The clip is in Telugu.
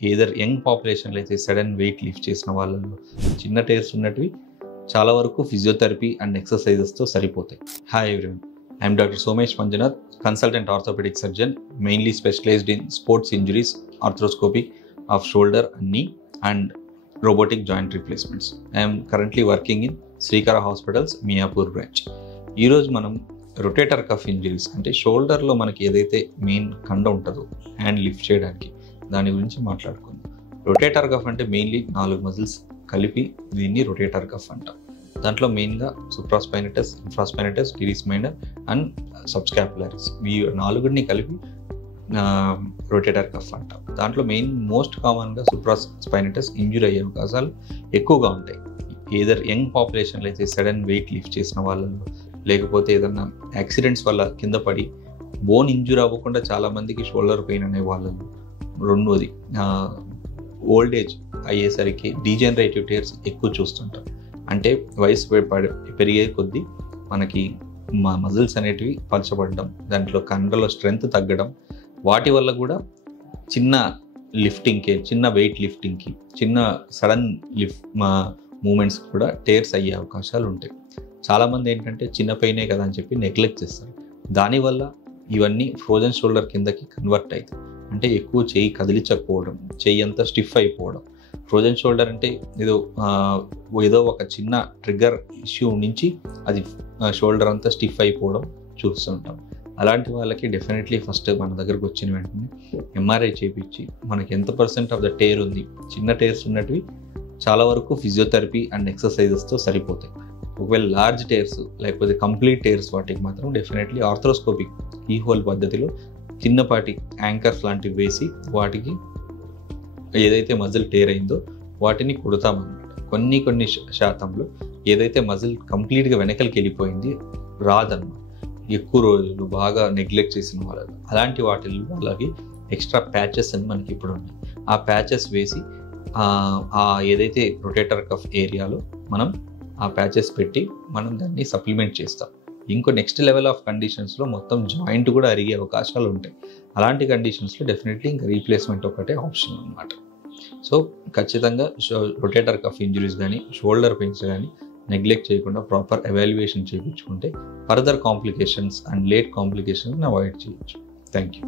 ఏదర్ యంగ్ పాపులేషన్లో అయితే సడన్ వెయిట్ లిఫ్ట్ చేసిన వాళ్ళలో చిన్న టైర్స్ ఉన్నటివి చాలా వరకు ఫిజియోథెరపీ అండ్ ఎక్సర్సైజెస్తో సరిపోతాయి. Hi everyone, I'm doctor Somesh Manjunath, consultant orthopaedic surgeon, mainly specialised in sports injuries, arthroscopy of shoulder and knee and robotic joint replacements. I am currently working in Srikara hospitals Miyapur branch. ఈరోజు మనం రొటేటర్ కఫ్ ఇంజరీస్ అంటే షోల్డర్లో మనకి ఏదైతే మెయిన్ కండ ఉంటుందో హ్యాండ్ లిఫ్ట్ చేయడానికి దాని గురించి మాట్లాడుకుందాం. రొటేటర్ కఫ్ అంటే మెయిన్లీ 4 మజిల్స్ కలిపి దీన్ని రొటేటర్ కఫ్ అంటాం. దాంట్లో మెయిన్గా సుప్రాస్పైనటస్, ఇన్ఫ్రాస్పైనటస్, టిరిస్ మైనర్ అండ్ సబ్స్కాపులరిస్, ఈ 4ని కలిపి రొటేటర్ కఫ్ అంటాం. దాంట్లో మోస్ట్ కామన్గా సుప్రాస్పైనటస్ ఇంజురీ అయ్యే అవకాశాలు ఎక్కువగా ఉంటాయి. ఏదర్ యంగ్ పాపులేషన్లో అయితే సడన్ వెయిట్ లిఫ్ట్ చేసిన వాళ్ళలో, లేకపోతే ఏదన్నా యాక్సిడెంట్స్ వల్ల కింద పడి బోన్ ఇంజూర్ అవ్వకుండా చాలామందికి షోల్డర్ పెయిన్ అనే వాళ్ళలో, రెండోది ఓల్డ్ ఏజ్ అయ్యేసరికి డీజనరేటివ్ టైర్స్ ఎక్కువ చూస్తుంటాం. అంటే వయసు పెరిగే కొద్దీ మనకి మజిల్స్ అనేటివి పలచబడడం, దాంట్లో కండలో స్ట్రెంగ్త్ తగ్గడం, వాటి వల్ల కూడా చిన్న లిఫ్టింగ్కి, చిన్న వెయిట్ లిఫ్టింగ్కి, చిన్న సడన్ మూమెంట్స్ కూడా టైర్స్ అయ్యే అవకాశాలు ఉంటాయి. చాలామంది ఏంటంటే చిన్న పెయినే కదా అని చెప్పి నెగ్లెక్ట్ చేస్తారు. దానివల్ల ఇవన్నీ ఫ్రోజన్ షోల్డర్ కిందకి కన్వర్ట్ అవుతాయి. అంటే ఎక్కువ చెయ్యి కదిలించకపోవడం, చెయ్యి అంతా స్టిఫ్ అయిపోవడం. ఫ్రోజన్ షోల్డర్ అంటే ఏదో ఒక చిన్న ట్రిగ్గర్ ఇష్యూ నుంచి అది షోల్డర్ అంతా స్టిఫ్ అయిపోవడం చూస్తుంటాం. అలాంటి వాళ్ళకి డెఫినెట్లీ ఫస్ట్ మన దగ్గరకు వచ్చిన వెంటనే ఎంఆర్ఐ చేయించి మనకి ఎంత % ఆఫ్ ద టైర్ ఉంది, చిన్న టైర్స్ ఉన్నటివి చాలా వరకు ఫిజియోథెరపీ అండ్ ఎక్సర్సైజెస్తో సరిపోతాయి. ఒకవేళ లార్జ్ టైర్స్ లేకపోతే కంప్లీట్ టైర్స్ వాటికి మాత్రం డెఫినెట్లీ ఆర్థ్రోస్కోపిక్ ఈ హోల్ పద్ధతిలో చిన్నపాటి యాంకర్స్ లాంటివి వేసి వాటికి ఏదైతే మజిల్ టైర్ అయిందో వాటిని కుడతామన్నమాట. కొన్ని శాతంలో ఏదైతే మజిల్ కంప్లీట్గా వెనకలికి వెళ్ళిపోయింది రాదన్నమాట, ఎక్కువ రోజులు బాగా నెగ్లెక్ట్ చేసిన వాళ్ళకి, అలాంటి వాళ్ళకి ఎక్స్ట్రా ప్యాచెస్ అని మనకి ఇప్పుడు ఉన్నాయి. ఆ ప్యాచెస్ వేసి ఏదైతే రొటేటర్ కఫ్ ఏరియాలో మనం ఆ ప్యాచెస్ పెట్టి మనం దాన్ని సప్లిమెంట్ చేస్తాం. ఇంకో నెక్స్ట్ లెవెల్ ఆఫ్ కండిషన్స్లో మొత్తం జాయింట్ కూడా అరిగే అవకాశాలు ఉంటాయి. అలాంటి కండిషన్స్లో డెఫినెట్లీ ఇంకా రీప్లేస్మెంట్ ఒకటే ఆప్షన్ అనమాట. సో ఖచ్చితంగా రొటేటర్ కఫ్ ఇంజరీస్ కానీ షోల్డర్ పెయిన్స్ కానీ నెగ్లెక్ట్ చేయకుండా ప్రాపర్ ఎవాల్యుయేషన్ చేయించుకుంటే further complications and late complications avoid చేయొచ్చు. Thank you.